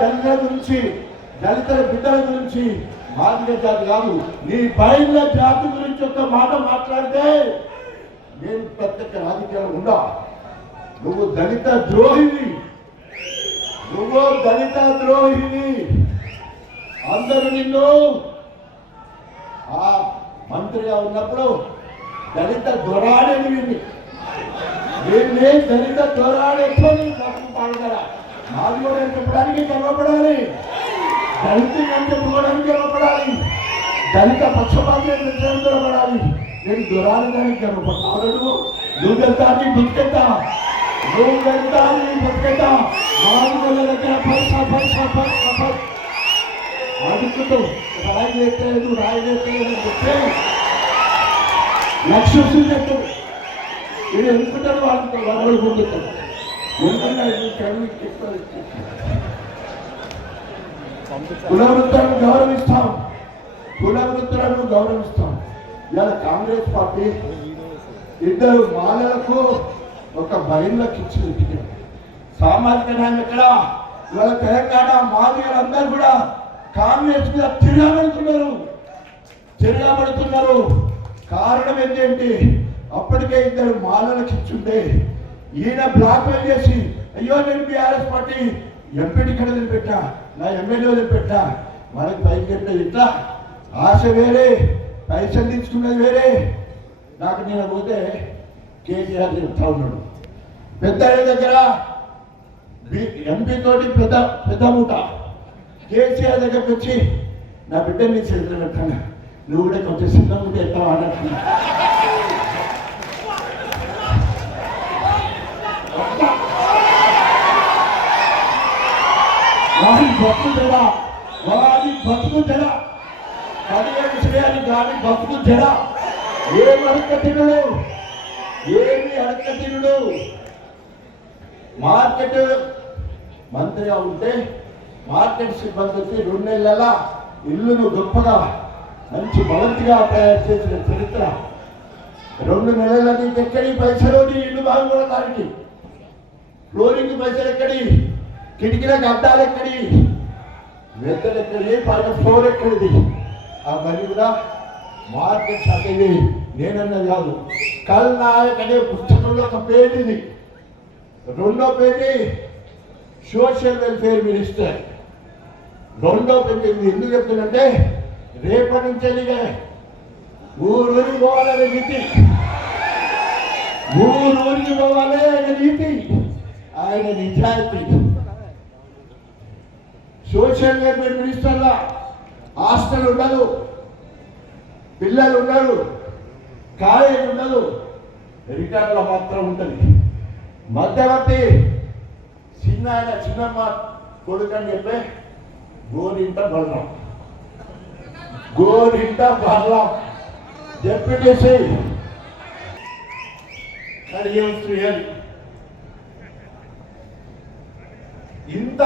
దళితుల గురించి, దళితుల బిడ్డల గురించి, మాదిగ జాతి కాదు నీ బయళ్ళ జాతి గురించి ఒక మాట మాట్లాడితే నేను ప్రత్యేక రాజకీయాలు ఉండా. నువ్వు దళిత ద్రోహివి, నువ్వు దళిత ద్రోహివి. అందరూ నిన్ను ఆ మంత్రిగా ఉన్నప్పుడు దళిత దొరాడేది, వీళ్ళే దళిత దొరాడేప్పుడు పాల్గొరా. మాది కూడా చెప్పడానికి గర్వపడాలి, దళితులు అని చెప్పుకోవడానికి గర్వపడాలి, దళిత పక్షపాతం గర్వపడాలి. నేను దొరాడడానికి గర్వపడతాను. నువ్వు వెళ్తాన్ని బతికెత్తా, నువ్వు వెళ్తాన్ని బతికెత్తా. మాది దగ్గర పైసా పైసా పైసా అడుగుతూ రాయి వేస్తలేదు, రాయి వేస్తలేదు చెప్తే లక్ష్యం చెప్తాడు. వీడు ఎందుకుంటాడు, వాళ్ళు పొందుతాడు. కుల వృత్తులను గౌరవిస్తాం, కుల వృత్తులను గౌరవిస్తాం. ఇలా కాంగ్రెస్ పార్టీ ఇద్దరు మాలలకు ఒక బహిర్లకు ఇచ్చింది టికెట్. సామాజిక న్యాయం ఎక్కడ? ఇవాళ తెలంగాణ మాదిగలందరూ కూడా కాంగ్రెస్ మీద తిరగబడుతున్నారు. కారణం ఏంటంటే అప్పటికే ఇద్దరు మాలలకు ఇచ్చుంటే ఈయన బ్లాక్ మెయిల్ చేసి, అయ్యో నేను బీఆర్ఎస్ పార్టీ ఎంపీ టికెట్ వదిలిపెట్టా, నా ఎమ్మెల్యే వదిలిపెట్టా, మనకి పైకి పెట్టే ఇట్లా ఆశ వేరే, పైసలు తీసుకున్నది వేరే. నాకు నేను పోతే కేసీఆర్ చెప్తా ఉన్నాడు, పెద్ద దగ్గర ఎంపీ తోటి పెద్ద మూట. కేసీఆర్ దగ్గరకు వచ్చి నా బిడ్డని నీ చేతులు పెట్టాను, నువ్వు కూడా కొంచెం సిద్ధం ఉంటే ఎట్లా వాడట్లా. వాడి బతుకు జడ, వాడి బతుకు జడ, 17 శ్రేయాన్ని గాడి బతుకు జడ. ఏమి అడకతినుడు, ఏమి అడకతినుడు. మార్కెట్ మంత్రిగా ఉంటే మార్కెట్ సిబ్బంది వచ్చి 2 నెలల ఇల్లును గొప్పగా మంచి భవంతిగా తయారు చేసిన చరిత్ర. 2 నెలల నీకు ఎక్కడి పైసలు, నీ ఇల్లు బాగుపడటానికి ఫ్లోరింగ్ పైసలు ఎక్కడి, కిటికీలకు అద్దాలు ఎక్కడి, వెద్దలు ఎక్కడి, పైన ఫ్లోర్ ఎక్కడిది. అవన్నీ కూడా మార్కెట్ శాఖ. ఇది నేనన్నది కాదు, కల్ నాయక్ అనే పుస్తకంలో ఒక పేజీది. 2వ పేజీ సోషల్ వెల్ఫేర్ మినిస్టర్. 2వ పేజీ ఎందుకు చెప్తున్నంటే రేపటి నుంచే ఊరూరికి పోవాలనే నీతి, ఊరూరికి పోవాలి ఆయన నీతి, ఆయన నిజాయితీ. సోషల్ వెల్ఫేర్ మినిస్టర్లా హాస్టల్ ఉండదు, పిల్లలు ఉండరు, కాలేజ్ ఉండదు, రికార్డులో మాత్రం ఉంటుంది. మధ్యవర్తి చిన్నమ్మ కొడుకని చెప్పే గోరింట బలరాం, గోరింట బలరాం డిప్యూటీ ఇంత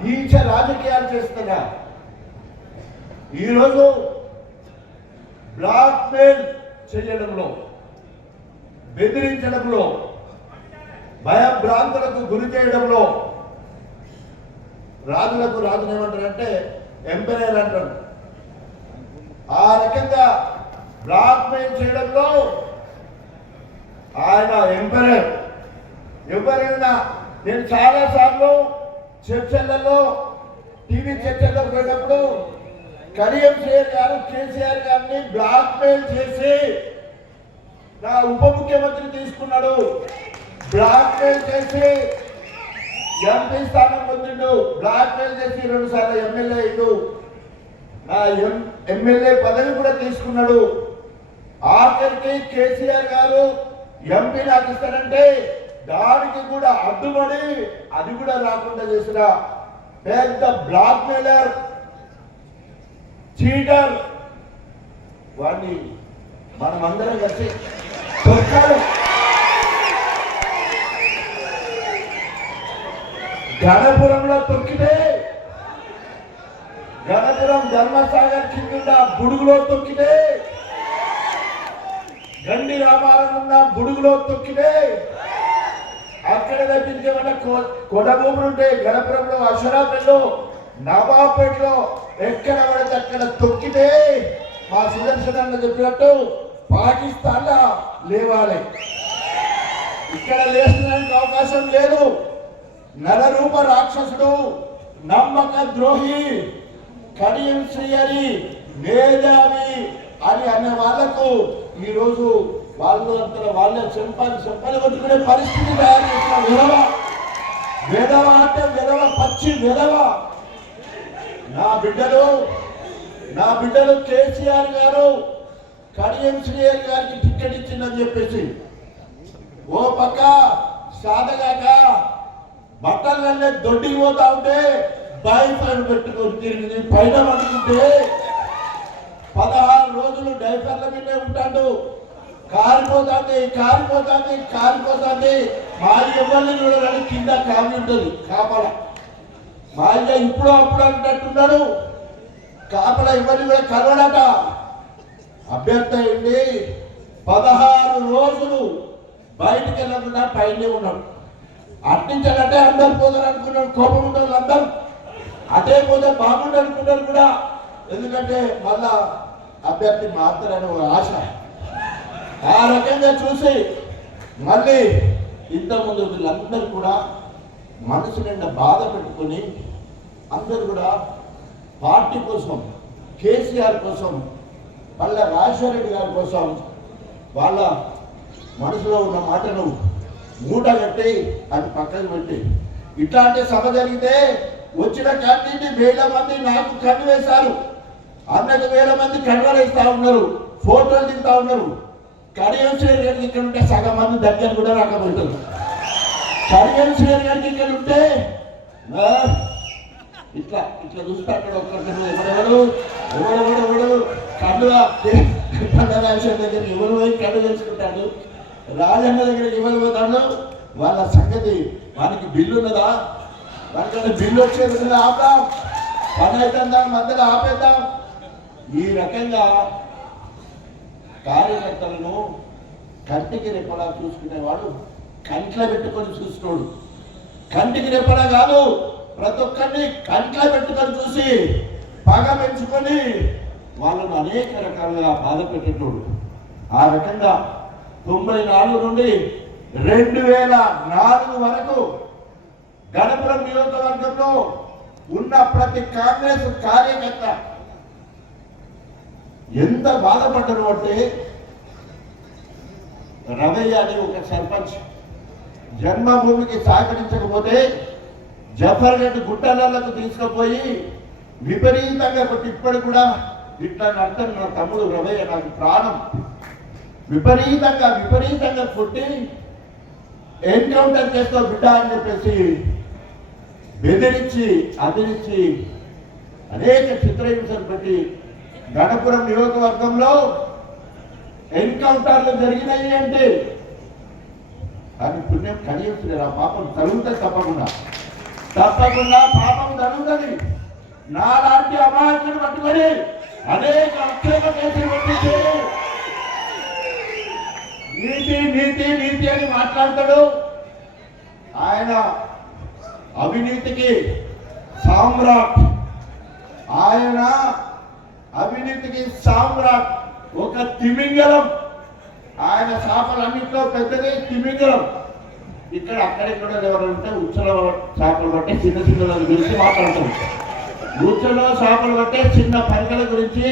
నీచ రాజకీయాలు చేస్తున్నా. ఈరోజు బ్లాక్ మెయిల్ చేయడంలో, బెదిరించడంలో, భయభ్రాంతులకు గురి చేయడంలో రాజులకు రాజులు ఏమంటారంటే ఎంపైర్ అంటారు. ఆ రకంగా బ్లాక్ మెయిల్ చేయడంలో ఆయన ఎంపైర్. ఎవరైనా నేను చాలా సార్లు చర్చలలో, టీవీ చర్చల్లో పోయినప్పుడు కడియం శ్రేయర్ గారు కేసీఆర్ గారిని బ్లాక్ మెయిల్ చేసి నా ఉప ముఖ్యమంత్రి తీసుకున్నాడు, బ్లాక్ మెయిల్ చేసి ఎంపీ స్థానం పొందిండు, బ్లాక్ మెయిల్ చేసి 2 సార్లు ఎమ్మెల్యే అయ్యిండు, నా ఎమ్మెల్యే పదవి కూడా తీసుకున్నాడు. ఆఖరికి కేసీఆర్ గారు ఎంపీ నాకు ఇస్తానంటే దానికి కూడా అడ్డుపడి అది కూడా రాకుండా చేసిన పెద్ద బ్లాక్ మెయిలర్, చీటర్. వాడిని మనం అందరం కలిసి తొక్కాలి. గణపురంలో తొక్కితే, గణపురం ధర్మసాగర్ కింద బుడుగులో తొక్కితే, గండి రామారం ఉన్న బుడుగులో తొక్కితే, అక్కడ తప్పించేమన్నా కొడ భూములు ఉంటే గణపురంలో, అషరాపల్లిలో నవాబ్పేటలో ఎక్కడ పడితే అక్కడ తొక్కితే మా సుదర్శన్ అన్న చెప్పినట్టు పాకిస్తాన్ లా లేవాలి. ఇక్కడ లేచడానికి అవకాశం లేదు. నరరూప రాక్షసుడు, నమ్మక ద్రోహి, కడియం శ్రీహరి, మేధావి అని అనే వాళ్లకు ఈరోజు వాళ్ళు అంతా వాళ్ళే చెంపలు కొట్టుకునే పరిస్థితి తయారు చేసిన విధవ అంటే విధవ, పచ్చి విధవ. నా బిడ్డలు కేసీఆర్ గారు కడియం శ్రీహరి గారికి టికెట్ ఇచ్చిందని చెప్పేసి ఓ పక్క సాధగాక బట్టలన్నీ దొడ్డికి పోతా ఉంటే డైఫర్ పెట్టుకొని తిరిగి పైన పడుతుంటే 16 రోజులు డైఫర్ల మీదే ఉంటాడు. కారిపోతుంది. మా ఎవరిని చూడాలని కింద కావి ఉంటుంది కాపల. మా అయ్య ఇప్పుడు అప్పుడు అంటున్నాడు. కాపల ఎవరిని కూడా కలవడట. అభ్యర్థి అయింది 16 రోజులు బయటికి వెళ్ళకుండా పైనే ఉన్నాడు. అట్టించాలంటే అందరు పోతారు అనుకున్నాడు. కోపం ఉంటారు అందరు. అదే పోతే బాగుండు అనుకున్నారు కూడా. ఎందుకంటే మళ్ళా అభ్యర్థి మాత్రమే ఒక ఆశ. ఆ రకంగా చూసి మళ్ళీ ఇంతకుముందు వీళ్ళందరూ కూడా మనసు నిండా బాధ పెట్టుకొని అందరూ కూడా పార్టీ కోసం, కేసీఆర్ కోసం, మళ్ళా రాజశేఖర రెడ్డి గారి కోసం వాళ్ళ మనసులో ఉన్న మాటను మూట కట్టి అది పక్కకు పెట్టి ఇట్లాంటి సభ జరిగితే వచ్చిన క్యాండిడేట్ 1000 మంది నాకు కన్ను వేశారు. 100,000 మంది కన్వరేస్తా ఉన్నారు, ఫోటోలు దిగుతా ఉన్నారు. కడియం శ్రీహరి గారికి ఇక్కడ ఉంటే సగం మంది దగ్గర కూడా రాకపోతుంది. కడియం శ్రీహరి గారికి ఇక్కడ ఉంటే ఇట్లా చూస్తే అక్కడ ఒక్కరు ఎవడు కన్ను దగ్గర ఎవరు పోయి కన్ను తెలుసుకుంటాడు. రాజన్న దగ్గర ఎవరు పోతాడు. వాళ్ళ సంగతి వానికి బిల్లు ఉన్నదా? వానికన్నా బిల్లు వచ్చేది ఆపుదాం, పని అవుతుందా మధ్యలో ఆపేద్దాం. ఈ రకంగా కార్యకర్తలను కంటికి రెప్పలా చూసుకునేవాడు కంట్లో పెట్టుకొని చూస్తున్నాడు. కంటికి రెప్పలా కాదు, ప్రతి ఒక్కరిని కంట్లో పెట్టుకొని చూసి పగ పెంచుకొని వాళ్ళను అనేక రకాలుగా బాధ పెట్టేటోడు. ఆ రకంగా 94 నుండి 2004 వరకు గణపురం నియోజకవర్గంలో ఉన్న ప్రతి కాంగ్రెస్ కార్యకర్త ఎంత బాధపడ్డారు అంటే, రవయ్య అని ఒక సర్పంచ్ జన్మభూమికి సహకరించకపోతే జఫర్గఢ్ గుట్టలకు తీసుకుపోయి విపరీతంగా ఇప్పటి కూడా ఇట్లా అర్థం. నా తమ్ముడు రవయ్య నాకు ప్రాణం. విపరీతంగా కొట్టి ఎన్కౌంటర్ చేస్తావు బిడ్డ అని చెప్పేసి బెదిరించి అదిరించి అనేక చిత్రహింసలు పెట్టి గణపురం నియోజకవర్గంలో ఎన్కౌంటర్లు జరిగినాయి అంటే అది పుణ్యం కలిగించలేదు. ఆ పాపం తరుగుతుంది, తప్పకుండా పాపం తరుగుతుంది. నాలాంటి అమాయకులు పట్టుకొని అనేక అక్షేమ కేసులు పెట్టించి నీతి అని మాట్లాడతాడు. ఆయన అవినీతికి సామ్రాట్. ఒక తిమింగలం. ఆయన చేపలన్నింటిలో పెద్దది తిమింగలం. అక్కడెక్కడ ఎవరంటే ఉచ్చల చేపలు పట్టే చిన్న గురించి మాట్లాడతాం. ఉచ్చలో చేపలు పట్టే చిన్న పరికల గురించి,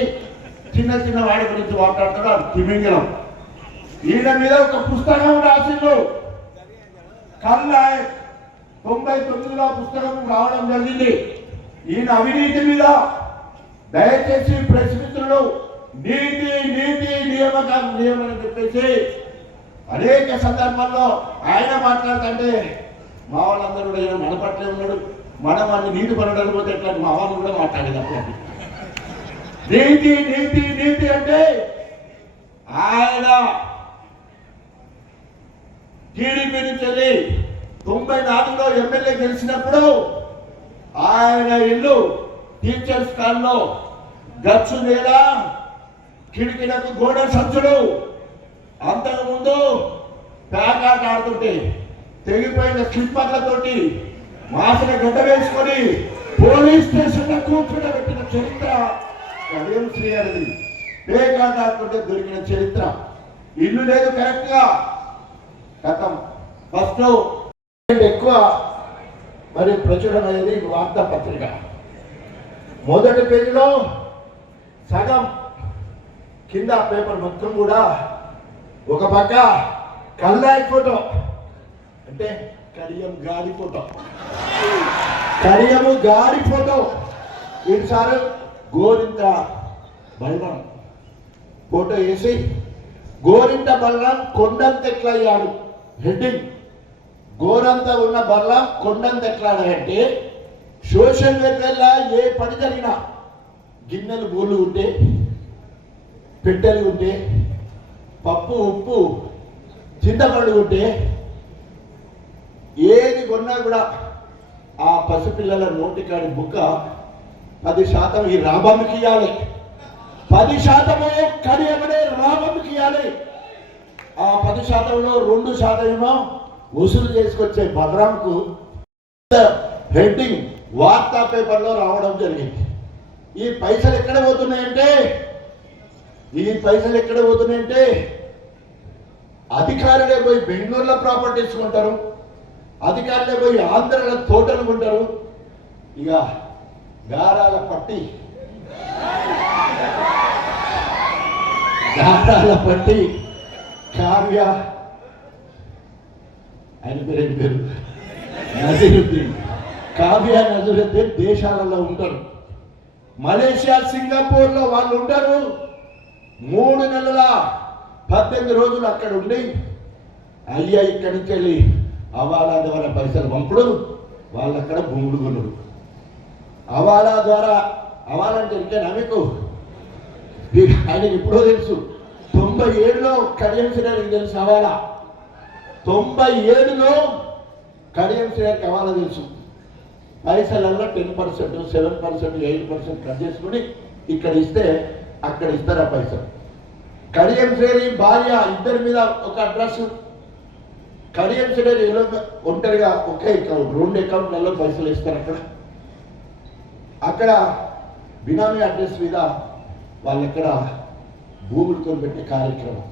చిన్న వాడి గురించి మాట్లాడతాడు. అది తిమింగలం. ఈయన మీద ఒక పుస్తకం రాసిండు. కల్లాయ్ 99లో పుస్తకం రావడం జరిగింది. ఈయన అవినీతి మీద. దయచేసి ప్రెస్ మిత్రులు నీతి నియమని చెప్పేసి అనేక సందర్భాల్లో ఆయన మాట్లాడుతుంటే మా వాళ్ళందరూ కూడా ఈయన మన పట్లే ఉన్నాడు. మనం వాడిని నీతి పడడం పోతే ఎట్లా మా వాళ్ళు కూడా మాట్లాడేది. నీతి అంటే ఆయన టీడీపీ నుంచి 94లో ఎమ్మెల్యే గెలిచినప్పుడు ఆయన ఇల్లు టీచర్స్ కాలంలో గచ్చు నేల, కిటికీలకు గోడ సంచుడు. అంతకుముందు ప్యాకాట్ ఆడుతుంటే తెగిపోయిన స్లిప్పర్లతోటి మాసిన గడ్డ వేసుకొని పోలీస్ స్టేషన్ లో కూర్చోబెట్టిన చరిత్ర కడియం శ్రీ గారిది. కాకుంటే దొరికిన చరిత్ర. ఇల్లు లేదు కరెక్ట్ గా గతం ఫస్ట్ ఎక్కువ మరి ప్రచురమైనది వార్తాపత్రిక. మొదటి పేజీలో సగం కింద పేపర్ మొత్తం కూడా ఒక పక్క కల్లాయి ఫోటో, అంటే కడియం గాడి ఫోటో, కడియము గాడి ఫోటో. ఈసారి గోరింత బలరాం ఫోటో వేసి గోరింట బలరాం కొండంత ఎట్లా అయ్యాడు హెడ్డింగ్. గోరంత ఉన్న బలరాం కొండంత ఎట్లా అంటే సోషల్ మీడియాలో ఏ పని జరిగినా గిన్నెలు బోళ్ళు ఉంటే, పెట్టెలు ఉంటే, పప్పు ఉప్పు చింతపండు ఉంటే, ఏది కొన్నా కూడా ఆ పసిపిల్లల నోటికాడి బుక్క 10% ఈ రాబందుకి ఇవ్వాలి, 10% కడియమనే రాబందుకి ఇవ్వాలి. ఆ 10%లో 2% ఏమో వసూలు చేసుకొచ్చే బలరాంకు హెడ్డింగ్ వార్తా పేపర్లో రావడం జరిగింది. ఈ పైసలు ఎక్కడ పోతున్నాయంటే అధికారులే పోయి బెంగళూరులో ప్రాపర్టీస్ కొంటారు, అధికారులే పోయి ఆంధ్రలో తోటలు కొంటారు. ఇక గారాల పట్టి కావ్య, ఆయన పేరు నజీరుద్దీన్, కావ్య నజీరుద్దీన్ దేశాలలో ఉంటారు. మలేషియా, సింగపూర్లో వాళ్ళు ఉంటారు. 3 నెలల 18 రోజులు అక్కడ ఉండి అయ్యా ఇక్కడి నుంచి వెళ్ళి అవాలా ద్వారా పైసలు పంపుడు, వాళ్ళు అక్కడ భూములు కొనుడు. అవాలా ద్వారా, అవాలంటే ఇంకేనా మీకు? ఆయనకి ఎప్పుడో తెలుసు. 97లో కడియం శ్రీగారికి తెలుసు అవాలా. 97లో కడియం శ్రీగారికి అవాలా తెలుసు. పైసలలో 10%, 7%, 8% కట్ చేసుకుని ఇక్కడ ఇస్తే అక్కడ ఇస్తారు ఆ పైసలు. కడియం శ్రీ భార్య ఇద్దరి మీద ఒక అడ్రస్. కడియం శ్రీ ఒంటరిగా ఒకే అకౌంట్, 2 అకౌంట్లలో పైసలు ఇస్తారు. అక్కడ బినామీ అడ్రస్ మీద వాళ్ళక్కడ భూములు కొనిపెట్టే కార్యక్రమం.